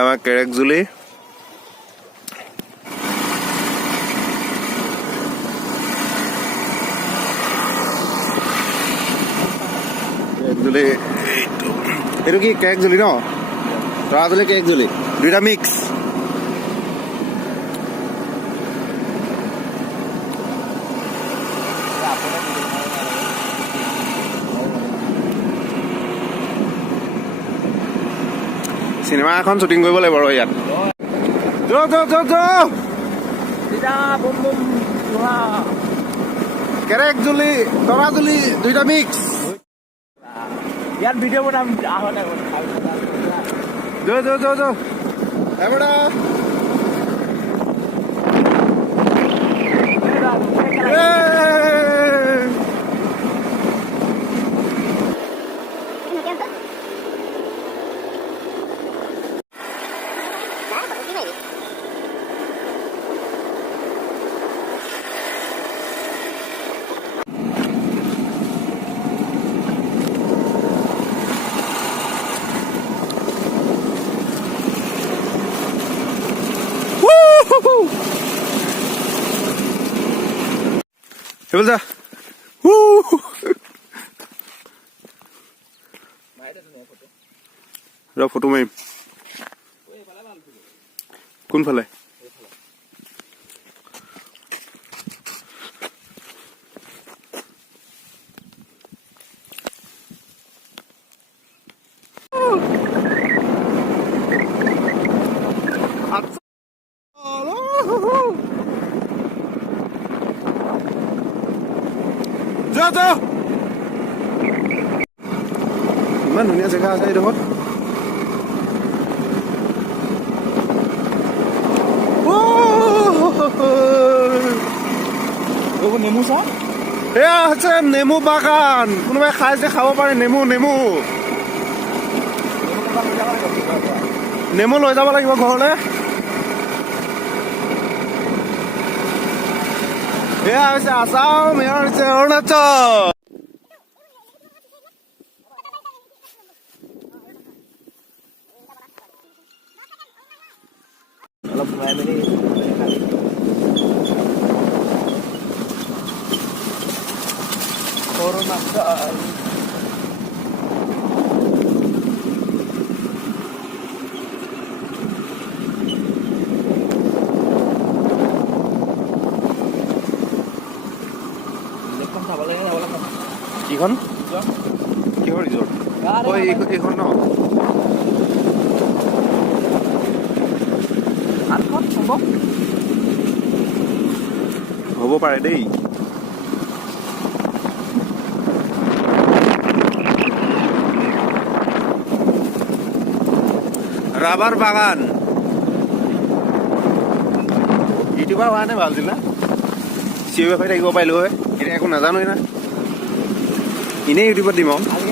আমাৰ কেৰেকজুলি এইটো কি কেৰেকজুলি ন তৰাজুলি কেৰেকজুলি দুইটা মিক্স চিনেমা এখন শ্বুটিং কৰিব লাগিব আৰু ইয়াত কেৰেকজুলি তৰাজুলি দুইটা মিক্স ইয়াত ভিডিঅ' বনাম এবাৰা Hey, da. ৰ ফটো মাৰিম কোনফালে ইমান ধুনীয়া জেগা আছে এইডোখৰত নেমু চা এয়া হৈছে নেমু বাগান কোনোবাই খাই যে খাব পাৰে নেমু লৈ যাব লাগিব ঘৰলে এয়া হৈছে আসাম এয়া হৈছে অৰুণাচল অলপ ঘূৰাই মেলি অৰুণাচল চাব লাগে কিখন কিহৰ ৰিজৰ্ট এইখন ন হ'ব পাৰে দেই ৰাবাৰ বাগান ইউটিউবাৰ হোৱা নাই ভাল আছিল না চিঞৰি বাখৰি থাকিব পাৰিলো হয় এতিয়া একো নাজানোৱে না এনেই ইউটিউবত দিম আৰু